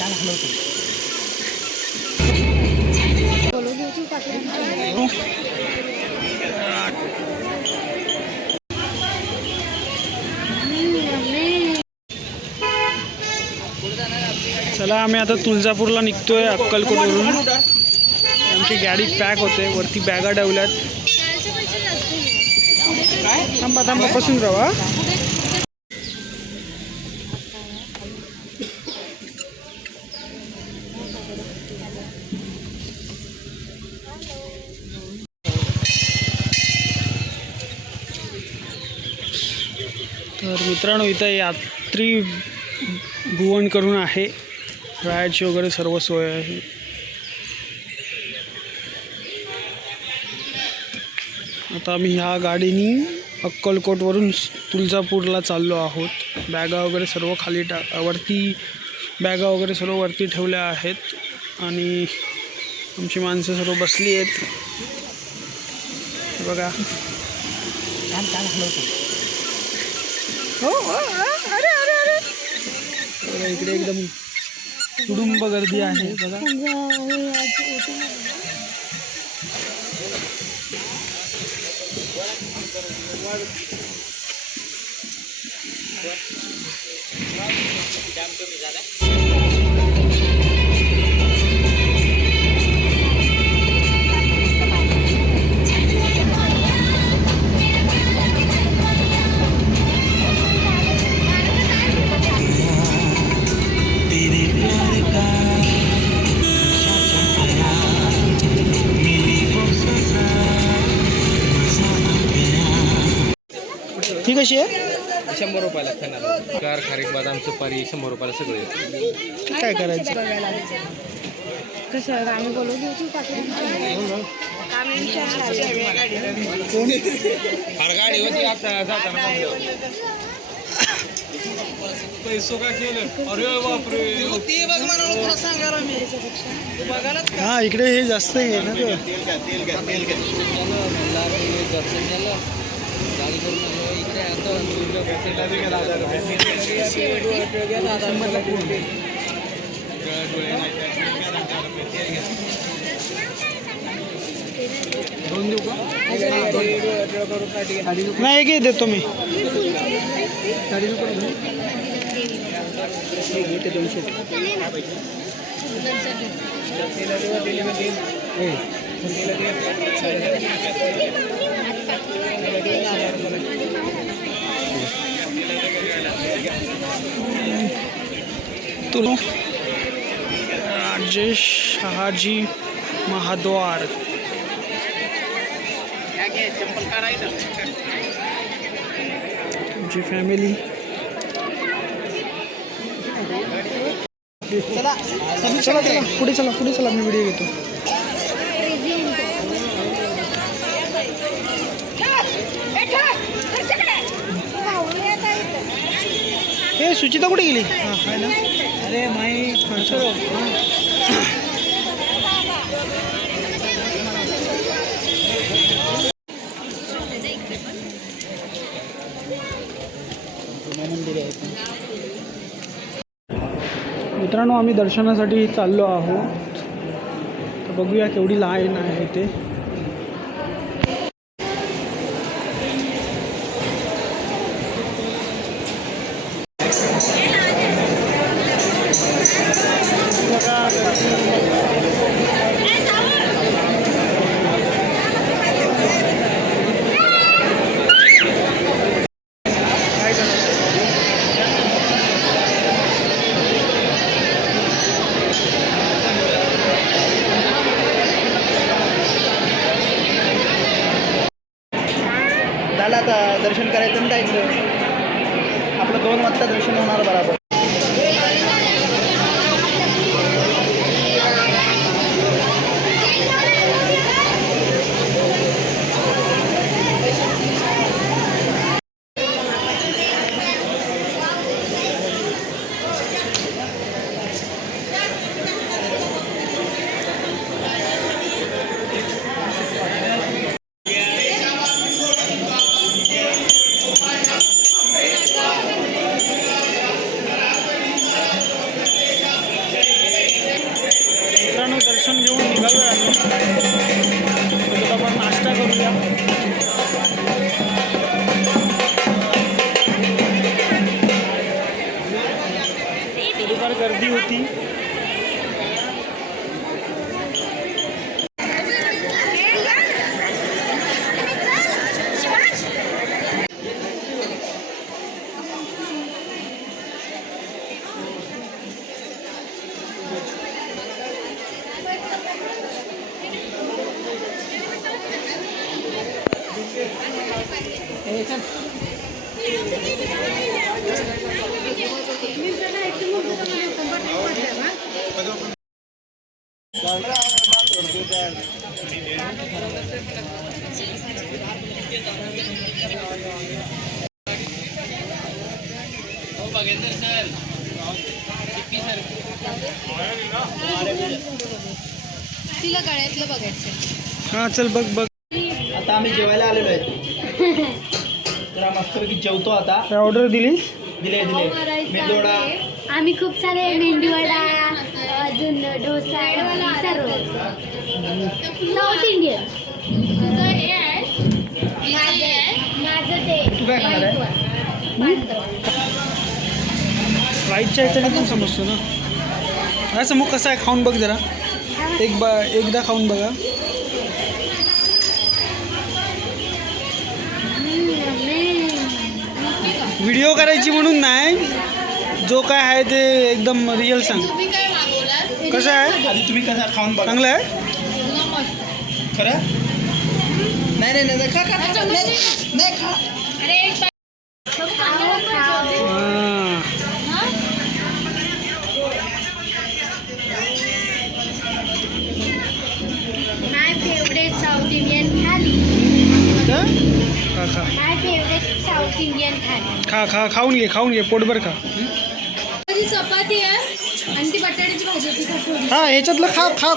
चला आम्ही आता तुळजापूरला निघतोय अक्कलकोटवरून। आमची गाडी पॅक होते, वरती बॅगा ठेवल्यात। थांबा थांबा बसून राहा। तर मित्रांनो इथं यात्री भुवन करून आहे, राहायची वगैरे सर्व सोय आहे। आता आम्ही ह्या गाडीनी अक्कलकोटवरून तुळजापूरला चाललो आहोत। बॅगा वगैरे सर्व खाली वरती बॅगा वगैरे सर्व वरती ठेवल्या आहेत आणि आमची माणसं सर्व बसली आहेत बघा। हो अरे अरे अरे इकडे एकदम कुटुंब गर्दी आहे बघा। ही कशी आहे? 100 रुपयाला खाणार कार खारीक बदाम सुपारी 100 रुपयाला सगळे। काय करायचं? कसं आम्ही बोलवली होती गाडी होती आता जाताना पैसो का केलं? अरे बापरे ती बघ मला सांगायला मी बघायला। हा इकडे हे जास्त आहे ना ग। तेल गाडी करून इकडे आता दोन देऊ का? नाही एक देतो मी। घेते 200। तुलो राजेश शहाजी महाद्वार। तुमची फॅमिली चला चला चला पुढे चला मी व्हिडिओ घेतो। हे सुचिता कुठे गेली? हां आहे ना। अरे माई मित्रांनो आम्ही दर्शनासाठी चाललो आहोत, तर बघूया केवढी लाईन आहे ते। आता दर्शन करायचं आणि जायचं। आपलं 2 वाजता दर्शन होणार बरोबर। सुट्टी होती. तिला गळ्यातलं बघायचं. हां चल बघ बघ. आता आम्ही जेवायला आलेलो आहे. तर मस्तपैकी जेवतो आता. काय ऑर्डर दिलीस? दिले मेदूवडा. आम्ही खूप सारे मेंदूवडा, अजून डोसा, सर्व साऊथ इंडियन. माझं ते तू काय खाणार आहे? राईटच्या ह्याच्याने पण समजतो ना. असं मग कसं आहे खाऊन बघ जरा. एकदा खाऊन बघा. व्हिडिओ करायची म्हणून नाही, जो काय आहे ते एकदम रिअल सांग. कसं आहे? आधी तुम्ही कसा खाऊन बघा. चांगलं आहे? खरं? नाही नाही नाही खा खा खा. नाही खा. माय फेवरेट साऊथ इंडियन थाली. खा खा माय फेवरेट साऊथ इंडियन थाली. खा खा खाऊन घे पोटभर खा. चपाती आहे आणि ती बटाट्याची भाजी ती. हा ह्याच्यातलं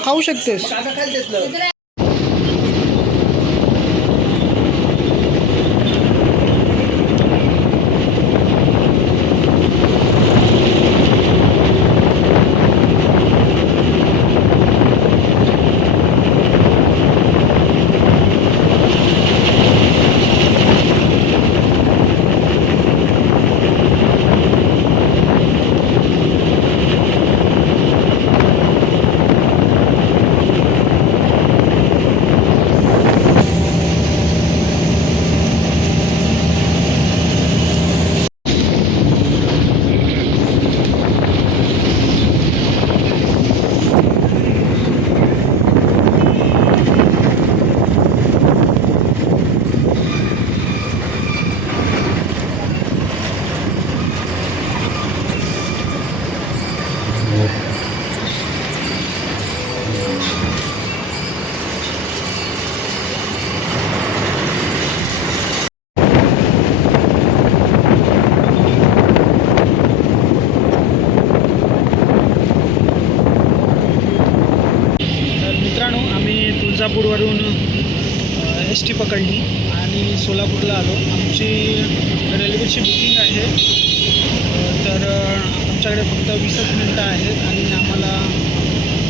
खाऊ शकतेस. काका खाली देतलं. तुळजापूरवरून ST पकडली आणि सोलापूरला आलो. आमची रेल्वेची बुकिंग आहे. तर आमच्याकडे फक्त 20 मिनटं आहेत आणि आम्हाला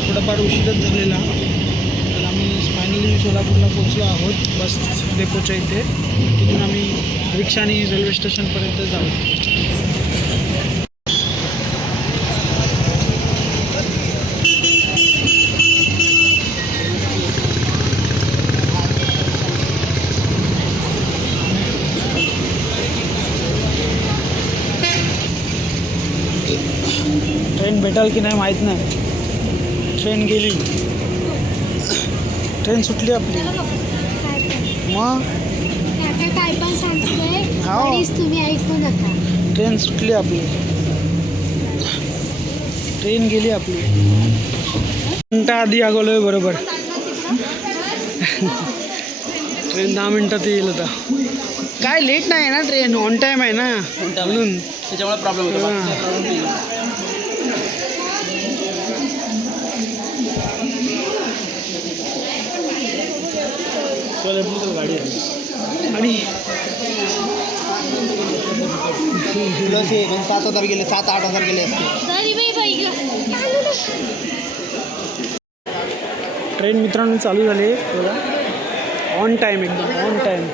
थोडाफार उशीरच झालेला. तर आम्ही फायनली सोलापूरला पोचलो आहोत बस डेपोच्या इथे. तिथून आम्ही रिक्षाने रेल्वे स्टेशनपर्यंत जाऊ. ट्रेन भेटाल की नाही माहीत नाही. ट्रेन गेली. ट्रेन सुटली आपली. मग काय पण सांगतोय हो. प्लीज तुम्ही ऐकू नका. ट्रेन सुटली आपली. ट्रेन गेली आपली. मिनटं आधी आगोलोय बरोबर. ट्रेन 10 मिनटात येईल आता. काय लेट नाही आहे ना ट्रेन, ऑन टाईम आहे ना म्हणून. त्याच्यामुळे प्रॉब्लेम होतो. गाडी आहे आणि 7,000 गेले, 7-8,000 गेले असते. ट्रेन मित्रांनो चालू झाली बघा. ऑन टाईम एकदम ऑन टाईम.